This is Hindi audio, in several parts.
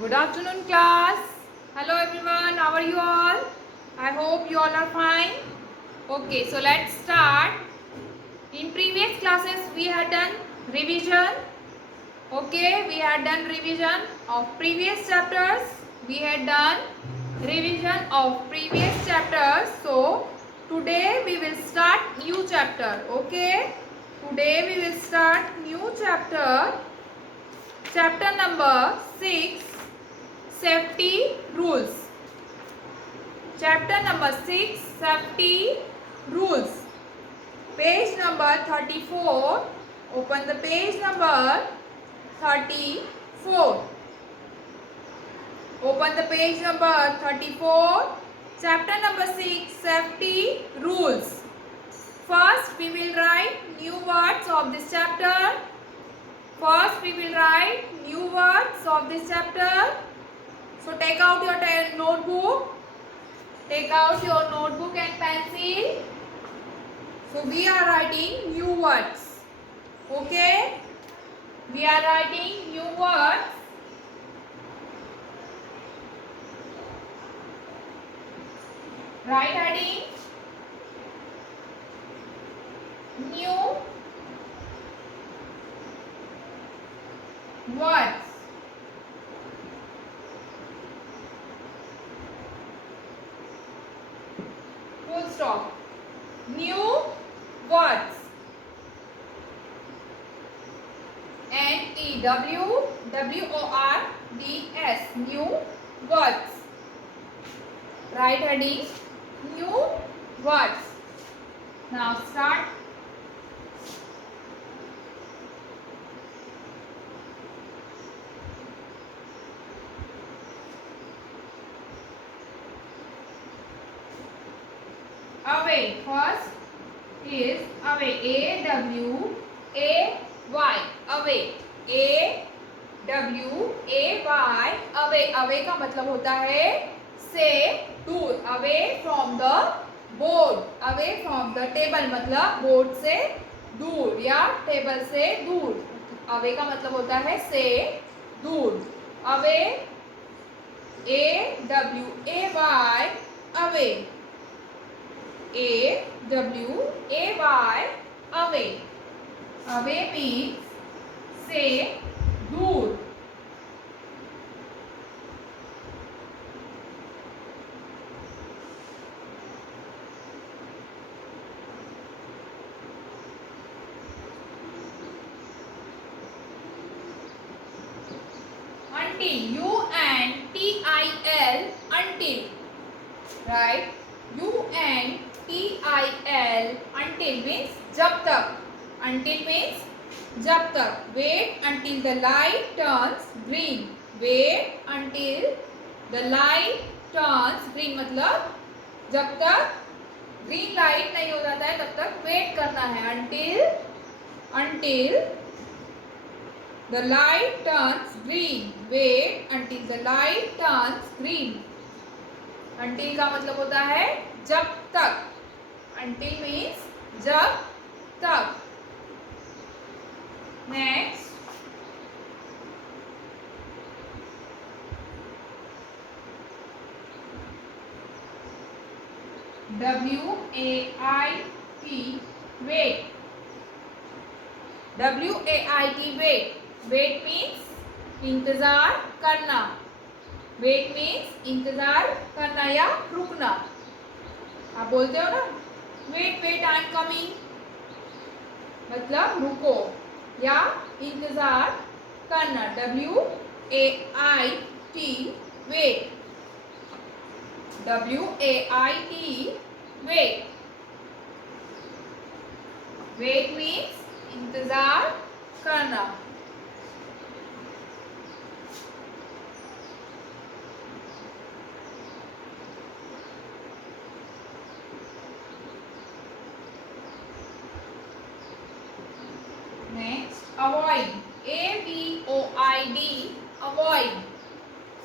Good afternoon, class. Hello, everyone. How are you all? I hope you all are fine. Okay, so let's start. In previous classes, we had done revision. Okay, we had done revision of previous chapters. We had done revision of previous chapters. So, today we will start new chapter. Okay, today we will start new chapter. Chapter number 6. Safety rules. Chapter number 6, safety rules. Page number 34. Open the page number 34. Open the page number 34. Chapter number 6, safety rules. First, we will write new words of this chapter. First, we will write new words of this chapter. So take out your notebook. Take out your notebook and pencil. So we are writing new words. Okay? We are writing new words. Write heading. New words. Full stop. New words. NEWWORDS. New words. Write heading. New words. Now start. Away. First is away. AWAY. Away. AWAY. Away. Away का मतलब होता है से दूर. Away from the board. Away from the table मतलब बोर्ड से दूर या टेबल से दूर. Away का मतलब होता है से दूर. Away. AWAY. Away. AWAY. Away. Away means से दूर. Until. UNTIL. Until. Right? UNTIL. Until means जब तक. Until means जब तक. Wait until the light turns green. Wait until the light turns green मतलब जब तक green light नहीं हो जाता है तब तक wait करना है. Until the light turns green. Wait until the light turns green. Until का मतलब होता है जब तक. Until means जब तक. Next. WAIT. Wait. WAIT. Wait. Wait means इंतजार करना. Wait means इंतजार करना या रुकना. आप बोलते हो ना wait wait I am coming मतलब रुको या इंतजार करना. WAIT. Wait. WAIT. Wait. Wait means इंतजार करना. Next, avoid. AVOID. Avoid.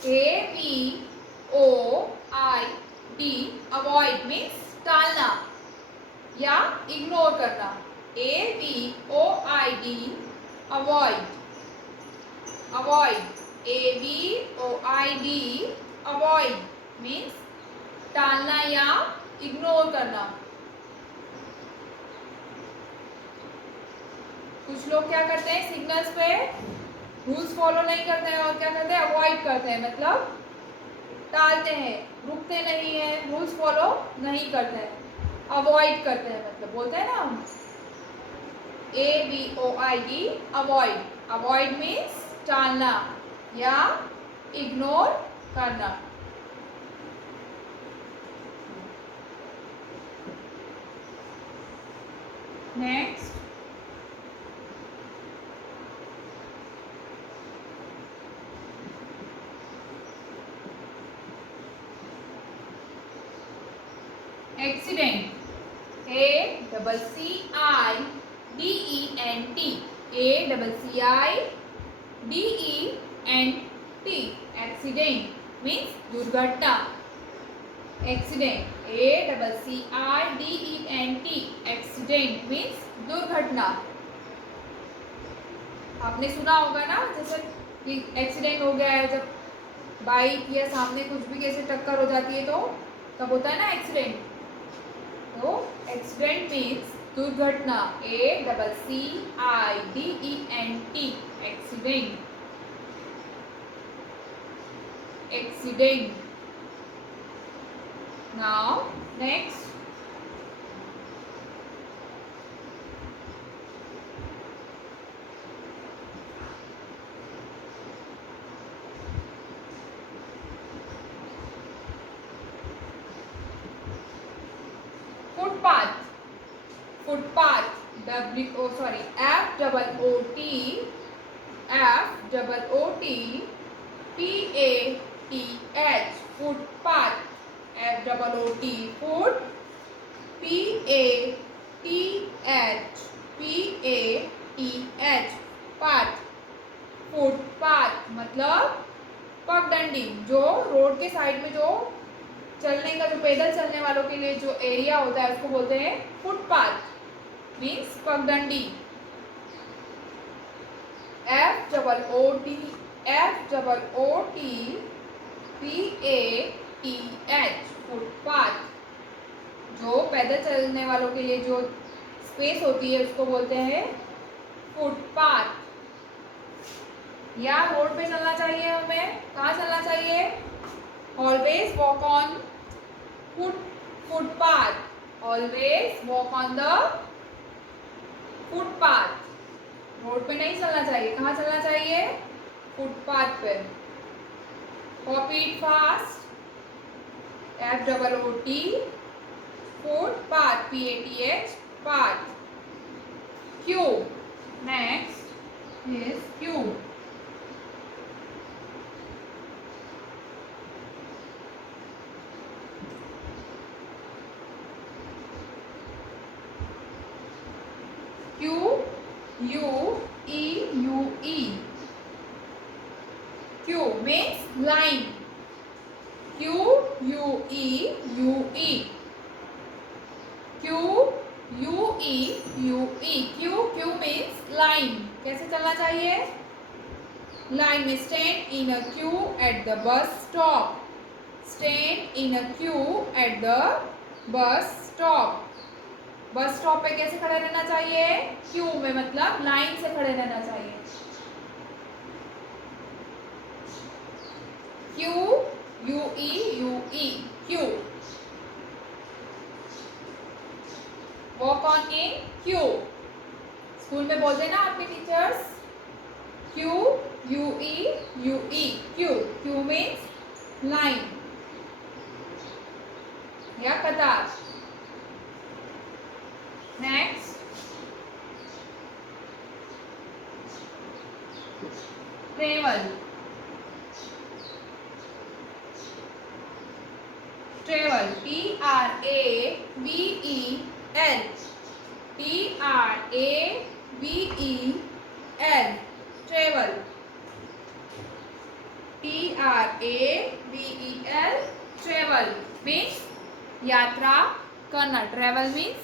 AVOID. Avoid means टालना या इग्नोर करना. AVOID. Avoid. Avoid. AVOID, avoid means टालना या इग्नोर करना। कुछ लोग क्या करते हैं, सिग्नल्स पे रूल्स फॉलो नहीं करते हैं और क्या करते हैं, अवॉइड करते हैं, मतलब टालते हैं, रुकते नहीं है, रूल्स फॉलो नहीं करते हैं, अवॉइड करते हैं, मतलब बोलते हैं ना हम AVOID, अवॉइड। अवॉइड मीन्स टालना या इग्नोर करना। Next, accident, ACCIDENT, accident means दुर्घटना। एक्सीडेंट, ACCIDENT, एक्सीडेंट मीन्स दुर्घटना। आपने सुना होगा ना, जैसे कि एक्सीडेंट हो गया है, जब बाइक या सामने कुछ भी कैसे टक्कर हो जाती है तो तब होता है ना एक्सीडेंट। तो एक्सीडेंट मीन्स दुर्घटना, ACCIDENT, accident, accident. Now next, footpath, footpath, FOOTPATH, footpath, FOOT, foot, PATH, path, footpath मतलब पगडंडी, जो रोड के साइड में जो चलने का, जो पैदल चलने वालों के लिए जो एरिया होता है उसको बोलते हैं फुटपाथ मीन्स पगडंडी। FOOTPATH, फुटपाथ, जो पैदल चलने वालों के लिए जो स्पेस होती है उसको बोलते हैं फुटपाथ। या रोड पे चलना चाहिए, हमें कहाँ चलना चाहिए, always walk on footpath, always walk on the footpath. Road पे नहीं चलना चाहिए, कहाँ चलना चाहिए, फुटपाथ पे। Copy it fast, FOOT, footpath, PATH, path. Q, next is Q, QUEUE, Q means line, QUEUE, Q means line। कैसे चलना चाहिए, लाइन में, stand in a queue at the bus stop, stand in a queue at the bus stop। Bus stop पे कैसे खड़े रहना चाहिए, क्यू में, मतलब लाइन से खड़े रहना चाहिए। QUEUE, Q, walk on in Q. School में बोलते हैं ना आपके teachers, QUEUE, Q means line या कतार। Next, travel, travel, TRAVEL, travel, travel means यात्रा करना। ट्रेवल मीन्स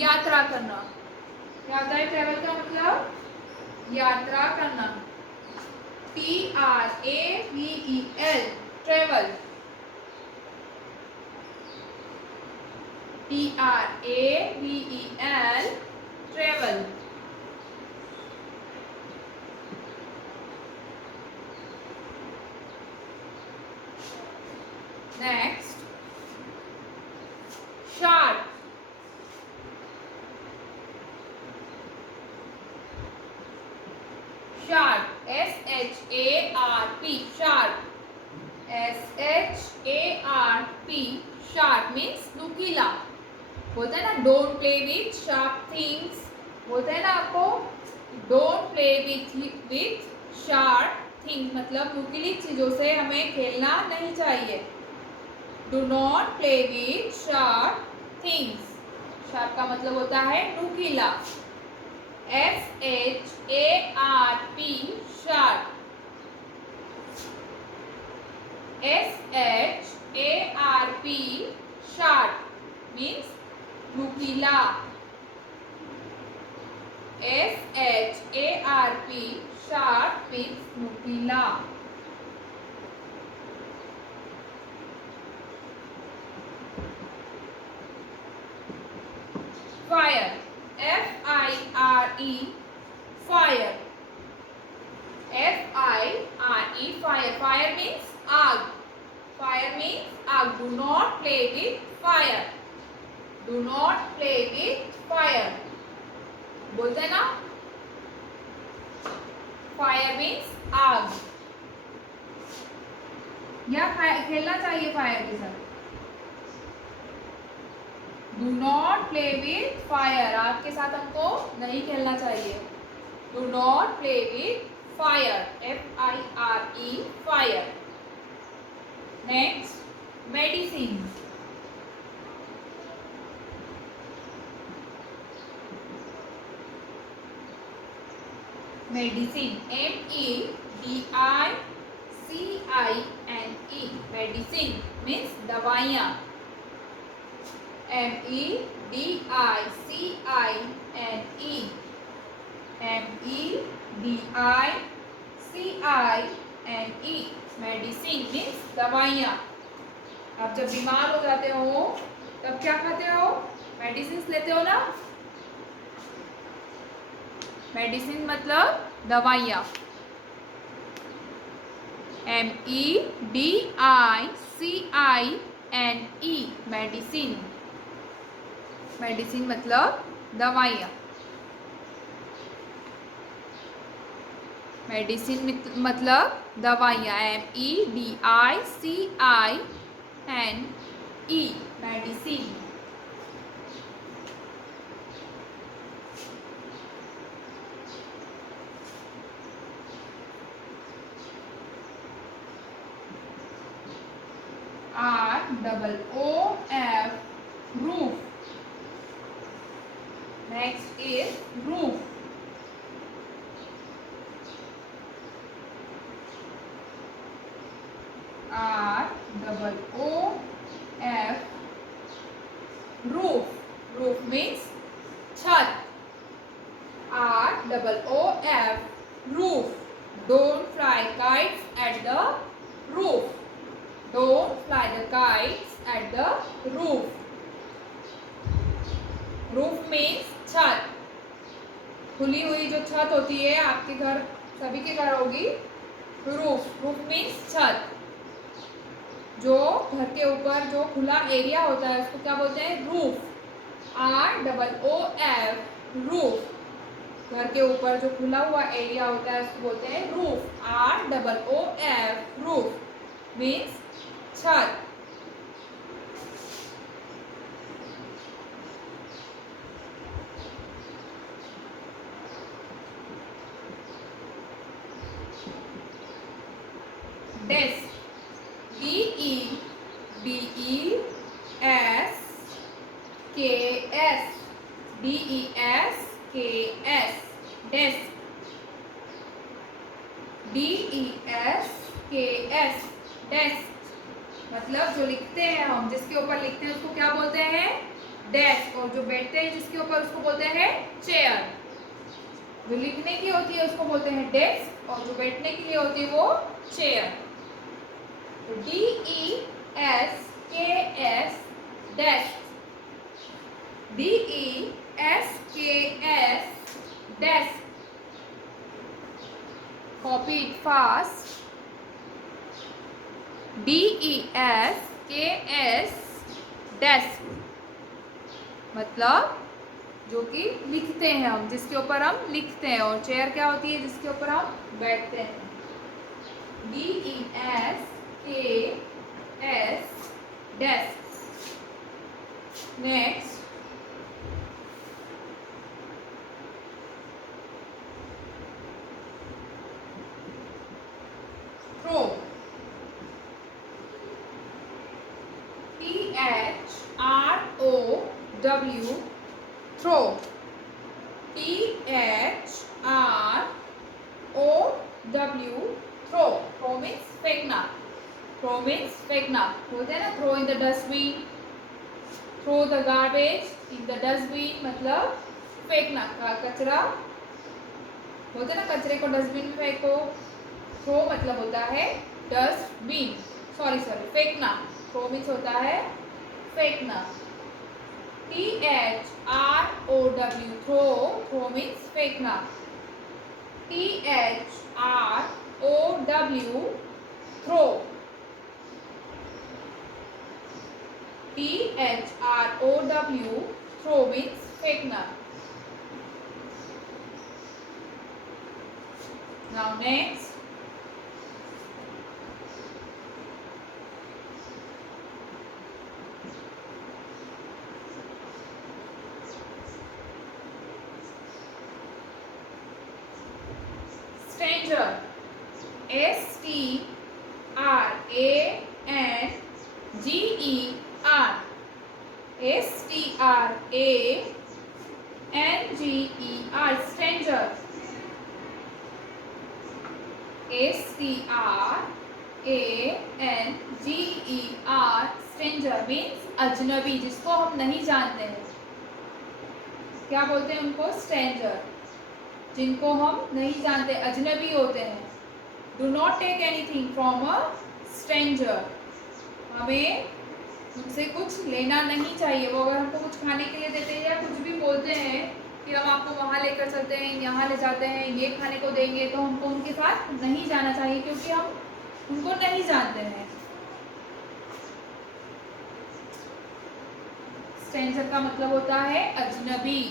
यात्रा करना। क्या होता है ट्रेवल का मतलब, यात्रा करना। T-R-A-V-E-L, travel. T-R-A-V-E-L, travel. Next, sharp. Sharp, S-H-A-R-P, sharp. S-H-A-R-P, sharp means नुकीला. बोलते हैं ना don't play with sharp things, बोलते हैं ना आपको don't play with sharp things, मतलब नुकीली चीजों से हमें खेलना नहीं चाहिए. Do not play with sharp things. Sharp का मतलब होता है नुकीला. S-H-A-R-P, sharp. S-H-A-R-P, sharp means नुकीला. S-H-A-R-P, sharp means नुकीला. Fire, F-I-R-E, fire. F-I-R-E, fire. Fire means आग. Fire means आग. Do not play with fire. Do not play with fire. बोलते हैं ना फायर मीन्स आग. या खेलना चाहिए फायर के साथ. Do not play with fire, आग के साथ हमको नहीं खेलना चाहिए. Do not play with fire, F-I-R-E, fire. Next, medicine. Medicine, M-E-D-I-C-I-N-E, medicine means दवाइयाँ. M-E-D-I-C-I-N-E, M-E-D-I-C-I-N-E, मेडिसिन मीन्स दवाइयाँ. आप जब बीमार हो जाते हो तब क्या खाते हो? मेडिसिन लेते हो ना. मेडिसिन मतलब दवाइयाँ. M-E-D-I-C-I-N-E, medicine. मेडिसिन मतलब दवाइयाँ. मेडिसिन मतलब दवाइयाँ. M-E-D-I-C-I-N-E, medicine. R-O-O-F, roof. Next is roof. R-O-O-F, roof. Roof means छत. R-O-O-F, roof. Don't fly kites at the roof. Don't fly the kites at the roof. Roof means छत. खुली हुई जो छत होती है आपके घर, सभी के घर होगी. रूफ, रूफ मीन्स छत. जो घर के ऊपर जो खुला एरिया होता है उसको क्या बोलते हैं? रूफ. R-O-O-F, roof. घर के ऊपर जो खुला हुआ एरिया होता है उसको बोलते हैं रूफ. R-O-O-F, रूफ मीन्स छत. Desk, D-E-D-E-S-K-S, D-E-S-K-S, desk. D-E-S-K-S, desk मतलब जो लिखते हैं हम, जिसके ऊपर लिखते हैं उसको क्या बोलते हैं? डेस्क. और जो बैठते हैं जिसके ऊपर उसको बोलते हैं चेयर. जो लिखने की होती है उसको बोलते हैं डेस्क, और जो बैठने के लिए होती है वो chair. DESKS desk, DESKS desk, copy it fast, DESKS desk, मतलब जो कि लिखते हैं हम, जिसके ऊपर हम लिखते हैं, और चेयर क्या होती है, जिसके ऊपर हम बैठते हैं। DESKS desk. Next, throw, THROW throw, THROW throw. Throw means फेंकना, थ्रो मीन्स फेंकना, बोलते हैं ना throw in the dustbin, throw the garbage in the dustbin, मतलब फेंकना, कचरा बोलते हैं ना, कचरे को डस्टबिन में फेंको। थ्रो मतलब होता है डस्टबिन, सॉरी फेंकना। थ्रो मीन्स होता है फेंकना। THROW थ्रो, थ्रो मीन्स फेंकना। THROW throw, THROW throw means फेंकना। Now next, stranger, STRANGER, STRANGER, stranger, STRANGER, stranger means अजनबी, जिसको हम नहीं जानते हैं। क्या बोलते हैं उनको? स्ट्रेंजर, जिनको हम नहीं जानते, अजनबी होते हैं। Do not take anything from a stranger, हमें उनसे कुछ लेना नहीं चाहिए। वो अगर हमको कुछ खाने के लिए देते हैं या कुछ भी बोलते हैं कि हम आपको वहाँ लेकर चलते हैं, यहाँ ले जाते हैं, ये खाने को देंगे, तो हमको उनके साथ नहीं जाना चाहिए, क्योंकि हम उनको नहीं जानते हैं। स्ट्रेंजर का मतलब होता है अजनबी।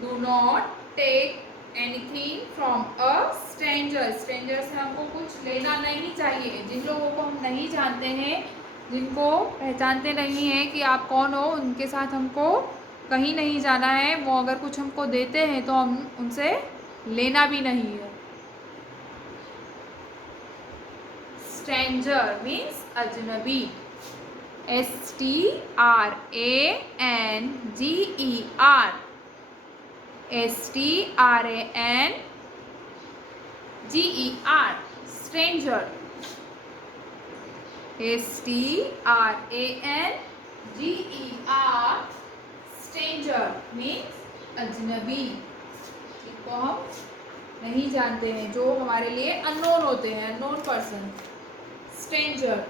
Do not take anything from a stranger, stranger से हमको कुछ लेना नहीं चाहिए। जिन लोगों को हम नहीं जानते हैं, जिनको पहचानते नहीं हैं कि आप कौन हो, उनके साथ हमको कहीं नहीं जाना है। वो अगर कुछ हमको देते हैं तो हम उनसे लेना भी नहीं है। स्ट्रेंजर मीन्स अजनबी, STRANGER, STRANGER, stranger, STRANGER, stranger means अजनबी, जिनको हम नहीं जानते हैं, जो हमारे लिए अननोन होते हैं, unknown person, stranger.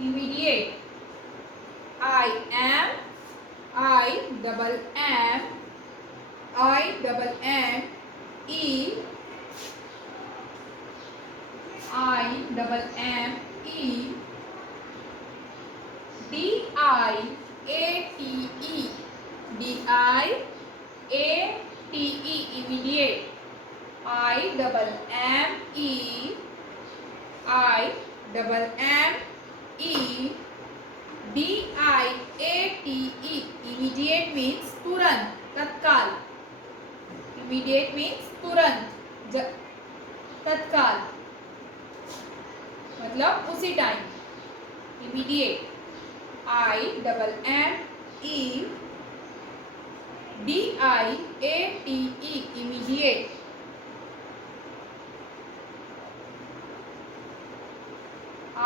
Immediate, I-M-M-M-E-I-M-M-E-D-I-A-T-E, D-I-A-T-E, immediate, I-M-M-E-I-D-I-A-T-E, immediate means तुरंत, तत्काल। immediate means तुरंत, तत्काल, मतलब उसी time, immediate. IMMEDIATE, immediate.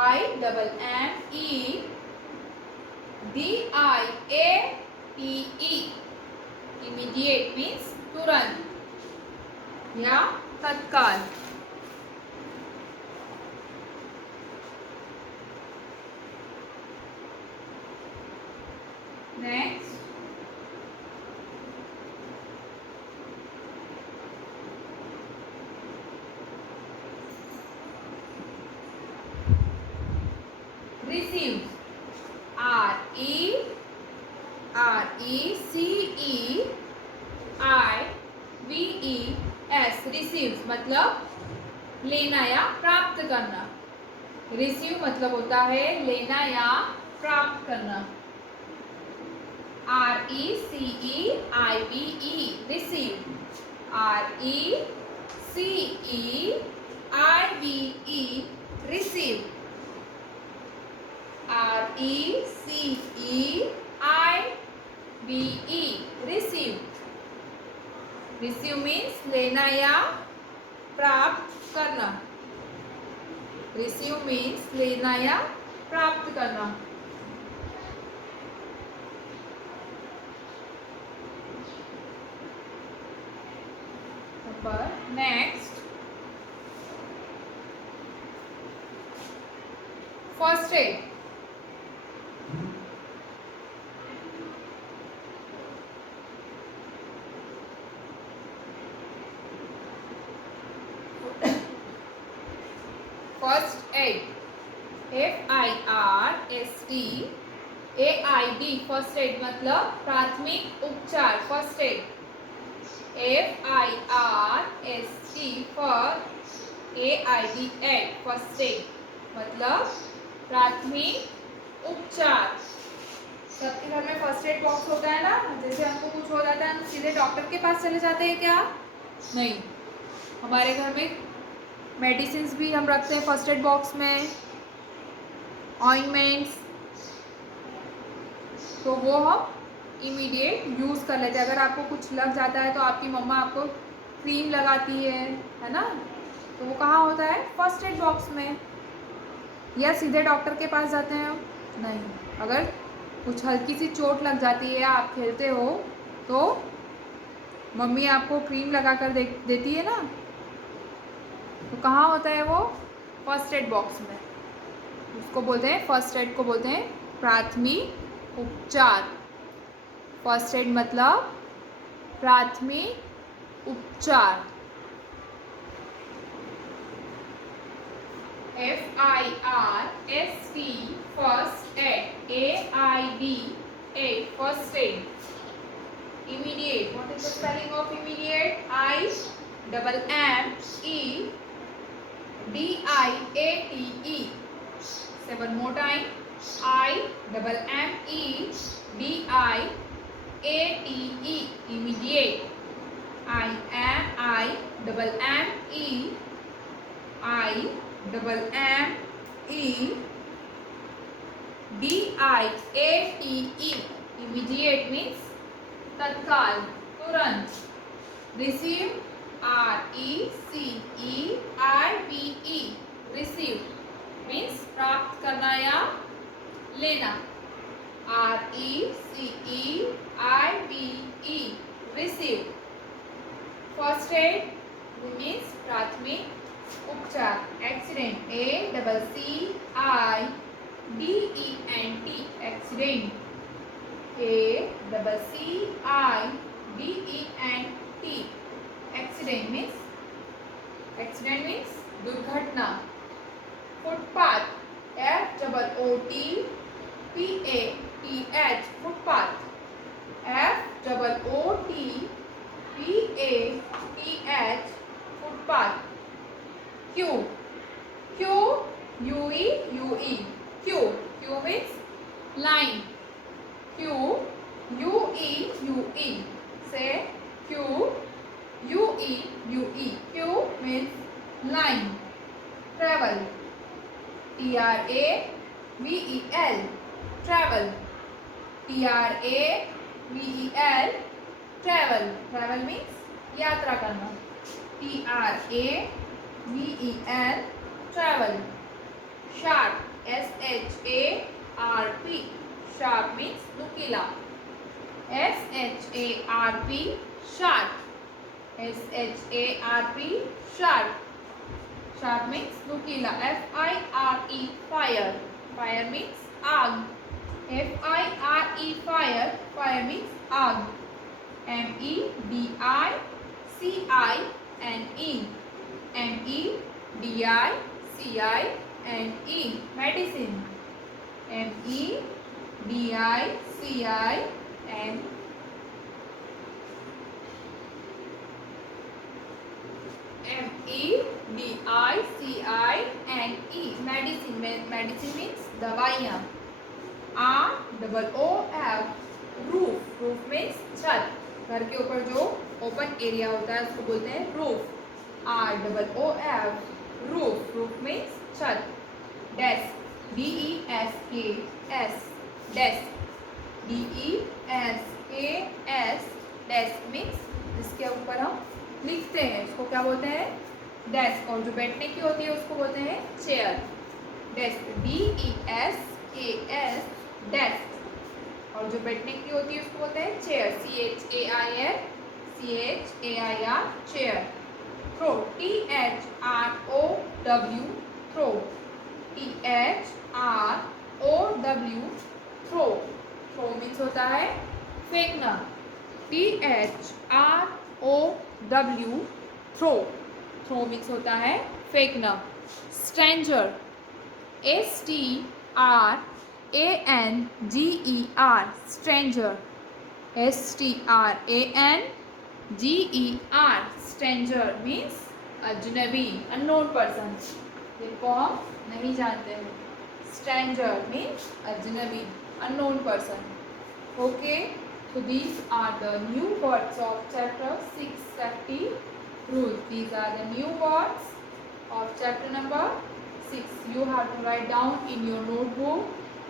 IMMEDIATE, immediate means तुरंत या तत्काल। नेक्स्ट, रिसीव, RECEIVES, रिसीव्स मतलब लेना या प्राप्त करना। रिसीव मतलब होता है लेना या प्राप्त करना। RECEIVE, receive. RECEIVE, receive. RECEIVE, receive. Receive means लेना या प्राप्त करना। रिसीव मीन्स लेना या प्राप्त करना। Next, first aid. First aid, FIRSTAID, first aid मतलब प्राथमिक उपचार। First aid, FIRST AID, aid, first aid मतलब प्राथमिक उपचार। सबके घर में फर्स्ट एड बॉक्स होता है ना। जैसे हमको कुछ हो जाता है हम सीधे डॉक्टर के पास चले जाते हैं क्या? नहीं, हमारे घर में मेडिसिन भी हम रखते हैं फर्स्ट एड बॉक्स में, ऑइंटमेंट्स, तो वो हम इमीडिएट यूज़ कर लेते हैं। अगर आपको कुछ लग जाता है तो आपकी मम्मा आपको क्रीम लगाती है ना, तो वो कहाँ होता है? फर्स्ट एड बॉक्स में। या सीधे डॉक्टर के पास जाते हैं? नहीं, अगर कुछ हल्की सी चोट लग जाती है, आप खेलते हो तो मम्मी आपको क्रीम लगा कर देती है ना, तो कहाँ होता है वो? फर्स्ट एड बॉक्स में। उसको बोलते हैं, फर्स्ट एड को बोलते हैं प्राथमिक उपचार। फर्स्ट एड मतलब प्राथमिक उपचार। FIRST, first aid. AID, aid, first aid. Immediate, what is the spelling of immediate? IMMEDIATE. Say one more time. IMMEDIATE, immediate. IMMEDIATE, immediate means तत्काल, तुरंत। रिसीव, RECEIVE, रिसीव मीन्स प्राप्त करना या लेना। RECEIVE, receive. First aid means प्राथमिक उपचार। Accident, ACCIDENT, accident. ACCIDENT, accident means दुर्घटना। Footpath, FOOTPATH, footpath. FOOTPATH, footpath. Queue, QUE, queue means line. QUEUE, say QUEUE, Q means line. Travel. Travel. Travel. Travel. Travel. Travel means यात्रा करना. Travel. Travel. Sharp. Sharp. Sharp means नुकीला. Sharp. Sharp. Sharp. Sharp. Sharp means नुकीला. Fire. Fire. Fire means आग. Fire. Fire means आग. Medicine. Medicine. Medicine. Medicine. Medicine. Medicine means दवाइयाँ. ROOF. Roof. Roof means छत. घर के ऊपर जो ओपन एरिया होता है उसको बोलते हैं roof. ROOF. Roof. Roof means छत. Desk. DESK. Desk. DESK. Desk means जिसके ऊपर हम लिखते हैं उसको क्या बोलते हैं? डेस्क. और जो बैठने की होती है उसको बोलते हैं चेयर. डेस्क. DESK. डेस्क. और जो बैठने की होती है उसको बोलते हैं chair. CHAIR. Chair. Throw. THROW. Throw. THROW. Throw. Throw means होता है फेंकना. THROW. थ्रो. थ्रो मीन्स होता है फेंकना. Stranger. STRANGER. Stranger. STRANGER. Stranger means अजनबी, अननोन पर्सन, जिनको हम नहीं जानते हैं. स्ट्रेंजर मीन्स अजनबी, unknown person. Okay, so these are the new words of chapter 6 safety rules. These are the new words of chapter number 6. You have to write down in your notebook.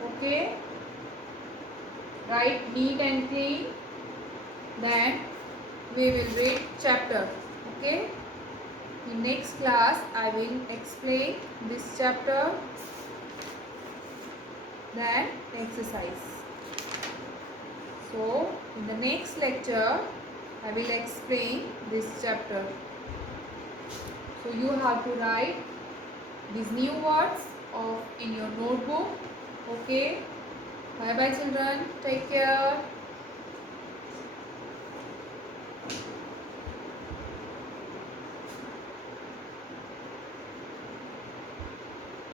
Okay, write neat and clean. Then we will read chapter. Okay, in next class I will explain this chapter. Then exercise. So in the next lecture I will explain this chapter. So you have to write these new words in your notebook. Okay, bye bye children, take care.